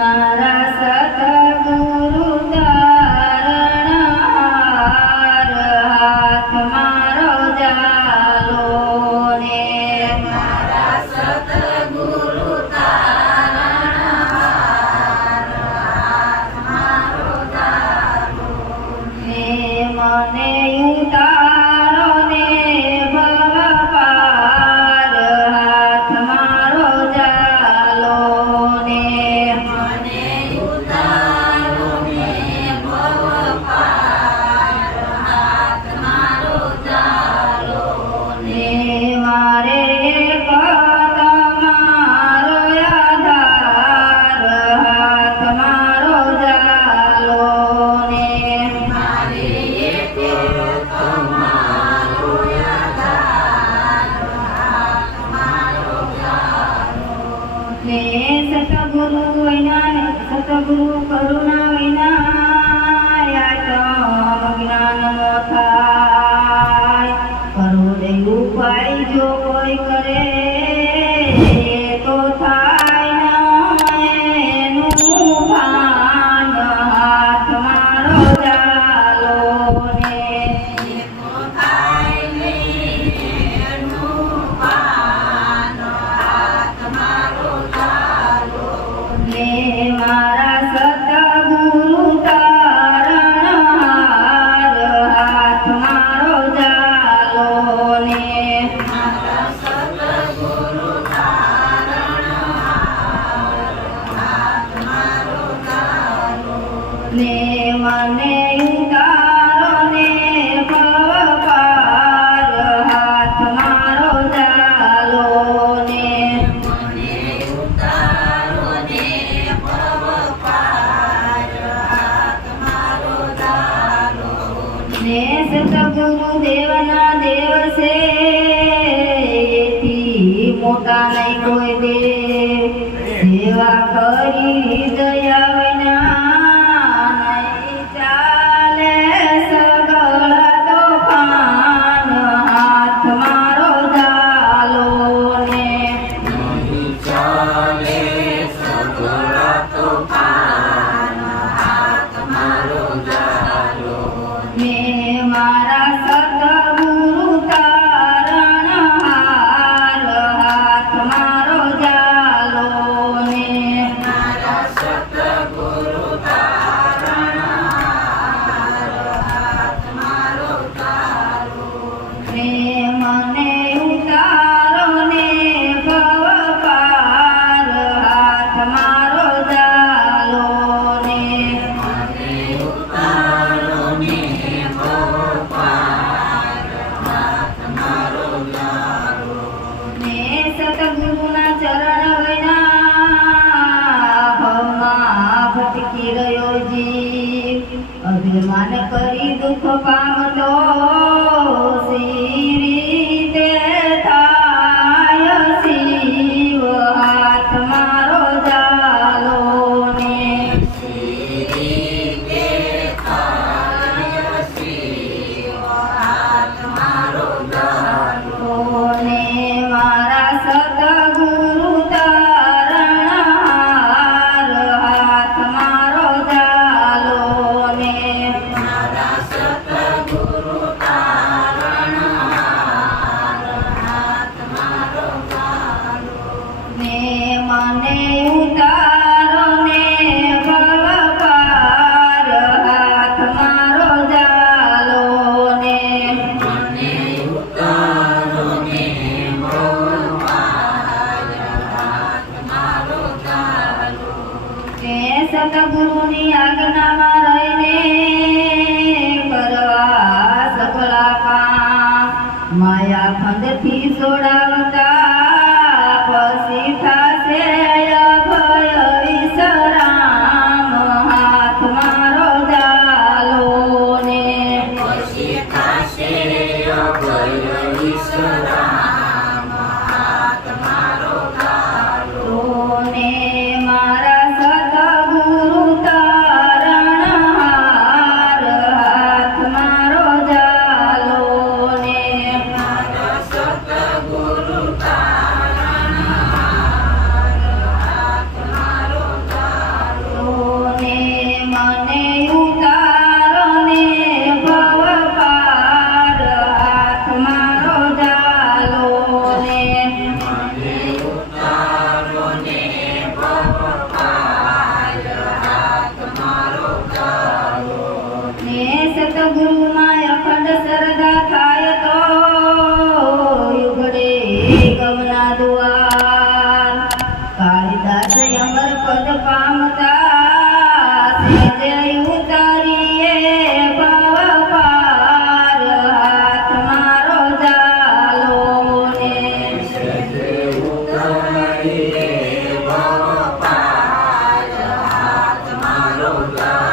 મારા સતગુરુ તારણહાર હાથ મારો જાલો ને મારા સતગુરુ તારણહાર હાથ મારો જાલો ને મને ઉતારો ને ભવ પાર હાથ મારો જાલો ને મને ઉતારો ને ભવ પાર હાથ મારો જાલો ને મારે તમારો આધાર હાથ મારો જાલો ને મારે તમારો આધાર હાથ મારો જાલો ને સતગુરુ વિના સતગુરુ કરુણા વિના યાતમ જ્ઞાન નો થાય કરું દે ઉપાય જો કોઈ કરે તો થાય એનું ભાન હાથ મારો જાલો ને તો થાય એનું ભાન હાથ મારો જાલો ને મારા સતગુરુ તારણહાર હાથ મારો જાલો ને મારા સતગુરુ તારણહાર હાથ મારો જાલો ને મને ઉતારો ને ભવ પાર હાથ મારો જાલો ને મને ઉતારો ને ભવ પાર હાથ મારો જાલો ને સતગુરુ દેવના દેવ છે એથી મોટા નહીં કોઈ દેવ સેવા કરી દયા વિના નહીં ચાલે સગળ તોફાન હાથ મારો જાલો ને નહીં ચાલે સગળ તોફાન હાથ મારો જાલો ને મારા સતગુરુ તારણહાર હાથ મારો જાલો ને મારા સતગુરુ તારણહાર હાથ મારો જાલો ને મને ઉતારો ને ભવ પાર હાથ મારો જાલો ને મને ઉતારો ને ભવ પાર હાથ મારો જાલો ને સતગુરુના ચરણ વિના ભવમાં ભટકી રહ્યો જીવ અભિમાન કરી દુઃખ પામતો સી રીતે થાય શિવ હાથ મારો જાલો ને સી રીતે થાય શિવ હાથ મારો જાલો ને મારા સતગુરુ તારણહાર હાથ મારો જાલો ને મારા સતગુરુ તારણહાર હાથ મારો જાલો ને મને ઉતારો ને ભવ પાર હાથ મારો જાલો ને મને ઉતારો ને ભવ પાર હાથ મારો જાલો ને સતગુરુની આજ્ઞામાં રહીને કરવા સફળા કામ માયા ફંદથી છોડાવતા પછી થાશે અભય વિશ્રામ હાથ મારો જાલો ને પછી થાશે અભય વિશ્રામ હાથ મારો જાલો ને મારા સતગુરુ તારણહાર રોટલા